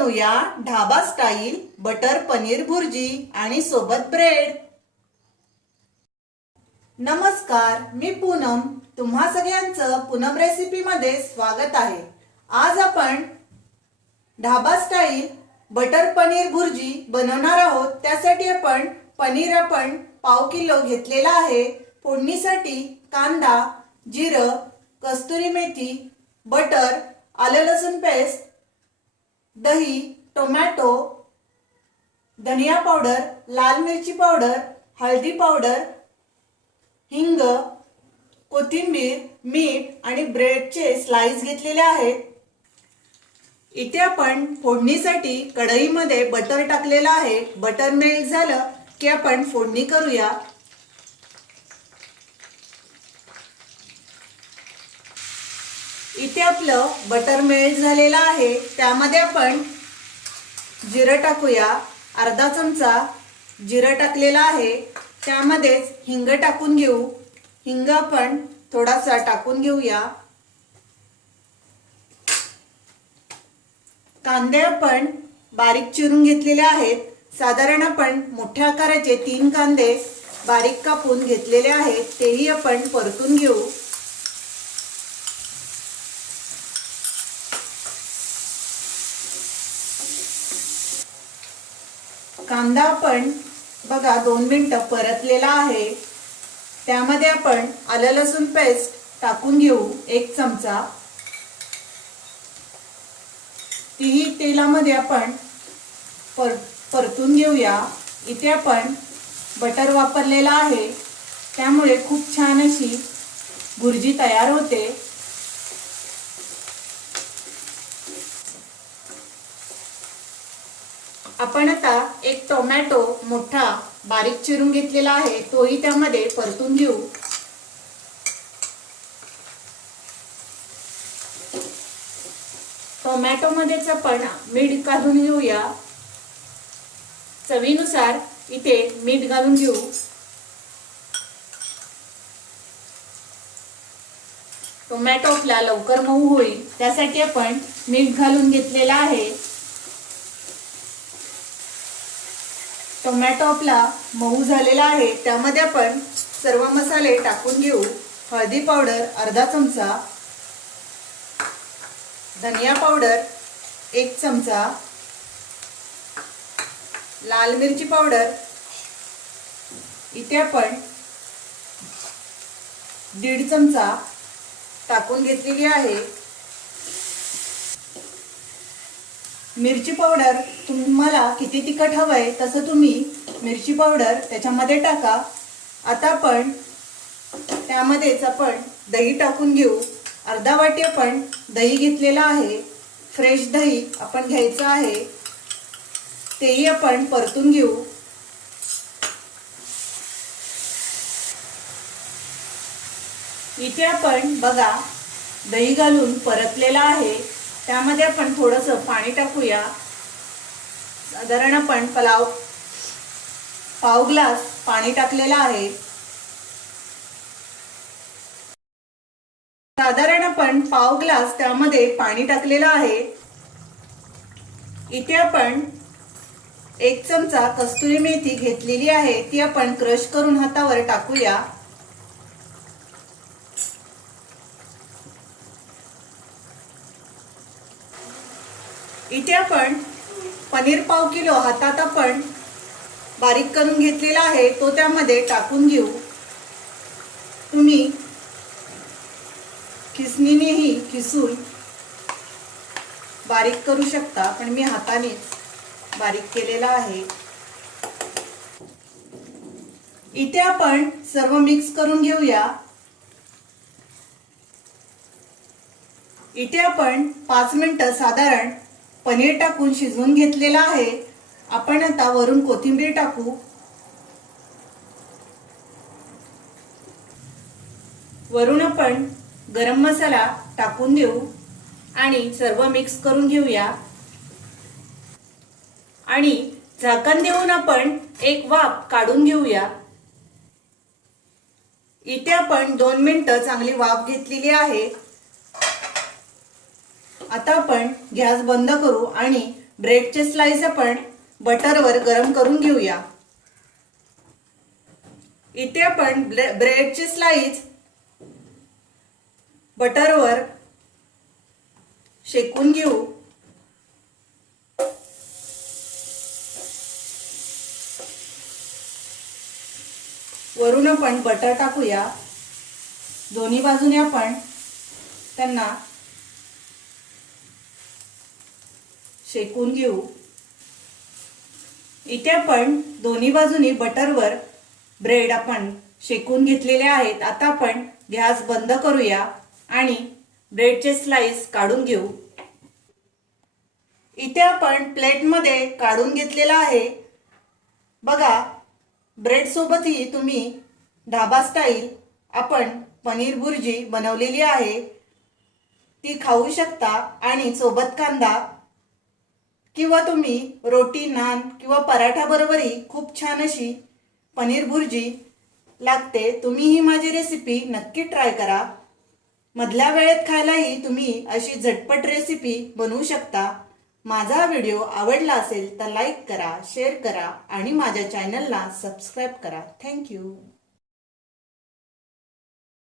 बनवूया dhaba style butter paneer bhurji आणि सोबत ब्रेड। नमस्कार, मी पूनम। तुम्हा सगळ्यांचं पूनम रेसिपी मध्ये स्वागत आहे। आज आपण ढाबा स्टाईल बटर पनीर भुर्जी बनवणार आहोत। त्यासाठी आपण पनीर पाव किलो घेतलेला आहे। फोडणीसाठी कांदा, जिरं, कस्तुरी मेथी, बटर, आलं लसूण पेस्ट, दही, टोमॅटो, धनिया पावडर, लाल मिरची पावडर, हळदी पावडर, हिंग, कोथिंबीर, मीठ आणि ब्रेडचे स्लाइस घेतलेले आहेत। इथे आपण फोडणीसाठी कढईमध्ये बटर टाकलेला आहे। बटर मेल्ट झालं की आपण फोडणी करूया। इथे आपलं बटर मेल्ट झालेलं आहे। त्यामध्ये आपण जिरं टाकूया। अर्धा चमचा जिरं टाकलेला आहे। त्यामध्येच हिंग टाकून घेऊ। हिंग आपण थोडासा टाकून घेऊया। कांदे आपण बारीक चिरून घेतलेले आहेत। साधारण आपण मोठ्या आकाराचे 3 कांदे बारीक कापून घेतलेले आहेत। तेही आपण परतून घेऊ। कांदा आपण बघा 2 मिनिटं परतलेला आहे। त्यामध्ये आपण आलं लसूण पेस्ट टाकून घेऊ 1 चमचा। तीही तेलामध्ये आपण परतून घेऊया। इथे आपण बटर वापरलेला आहे, त्यामुळे खूप छान अशी भुर्जी तयार होते। आपण आता 1 टोमॅटो मोठा बारीक चिरून घेतलेला आहे, तोही त्यामध्ये परतून घेऊ। टोमॅटो मध्येच आपण मीठ घालून घेऊया। चवीनुसार इथे मीठ घालून घेऊ। टोमॅटो आपला लवकर मऊ होईल त्यासाठी आपण मीठ घालून घेतलेला आहे। टोमॅटो आपला मऊ झालेला आहे। त्यामध्ये आपण सर्व मसाले टाकून घेऊ। हळदी पावडर अर्धा चमचा, धनिया पावडर 1 चमचा, लाल मिरची पावडर इथे आपण 1.5 चमचा टाकून घेतलेली आहे। मिरची पावडर तुम्हाला किती तिखट हवंय तसं तुम्ही मिरची पावडर त्याच्यामध्ये टाका। आता आपण त्यामध्येच आपण दही टाकून घेऊ। अर्धा वाटी आपण दही घेतलेला आहे। फ्रेश दही आपण घ्यायचं आहे, तेही आपण परतून घेऊ। इथे आपण बघा दही घालून परतलेला आहे। त्यामध्ये आपण थोडंसं पाणी टाकूया। साधारण आपण पाव ग्लास पाणी टाकलेला आहे। साधारण आपण पाव ग्लास त्यामध्ये पाणी टाकलेलं आहे। इथे आपण 1 चमचा कस्तुरी मेथी घेतलेली आहे, ती आपण क्रश करून हातावर टाकूया। इथे आपण पनीर पाव किलो हातात आपण बारीक करून घेतलेला आहे, तो त्यामध्ये टाकून घेऊ। तुम्ही खिसणीनेही खिसून बारीक करू शकता, पण मी हातानेच बारीक केलेला आहे। इथे आपण सर्व मिक्स करून घेऊया। इथे आपण 5 मिनिटं साधारण पनीर टाकून शिजवून घेतलेला आहे। आपण आता वरून कोथिंबीर टाकू। वरून आपण गरम मसाला टाकून देऊ आणि सर्व मिक्स करून घेऊया आणि झाकण देऊन आपण 1 वाफ काढून घेऊया। इथे आपण 2 मिनिटं चांगली वाफ घेतलेली आहे। आता आपण गॅस बंद करू आणि ब्रेडचे स्लाइस आपण बटरवर गरम करून घेऊया। इथे आपण ब्रेडचे स्लाइस बटरवर शेकून घेऊ। वरून आपण बटर टाकूया। दोन्ही बाजूने आपण त्यांना शेकून घेऊ। इथे आपण दोन्ही बाजूनी बटरवर ब्रेड आपण शेकून घेतलेले आहेत। आता आपण गॅस बंद करूया आणि ब्रेडचे स्लाइस काढून घेऊ। इथे आपण प्लेटमध्ये काढून घेतलेला आहे। बघा, ब्रेड सोबतही तुम्ही ढाबा स्टाईल आपण पनीर भुर्जी बनवलेली आहे, ती खाऊ शकता आणि सोबत कांदा किंवा तुम्ही रोटी, नान किंवा पराठा बरोबरही खूप छान अशी पनीर भुर्जी लागते। तुम्ही ही माझी रेसिपी नक्की ट्राय करा। मधल्या वेळेत खायलाही तुम्ही अशी झटपट रेसिपी बनवू शकता। माझा व्हिडिओ आवडला असेल तर लाईक करा, शेअर करा आणि माझ्या चॅनलला सबस्क्राईब करा। थँक्यू।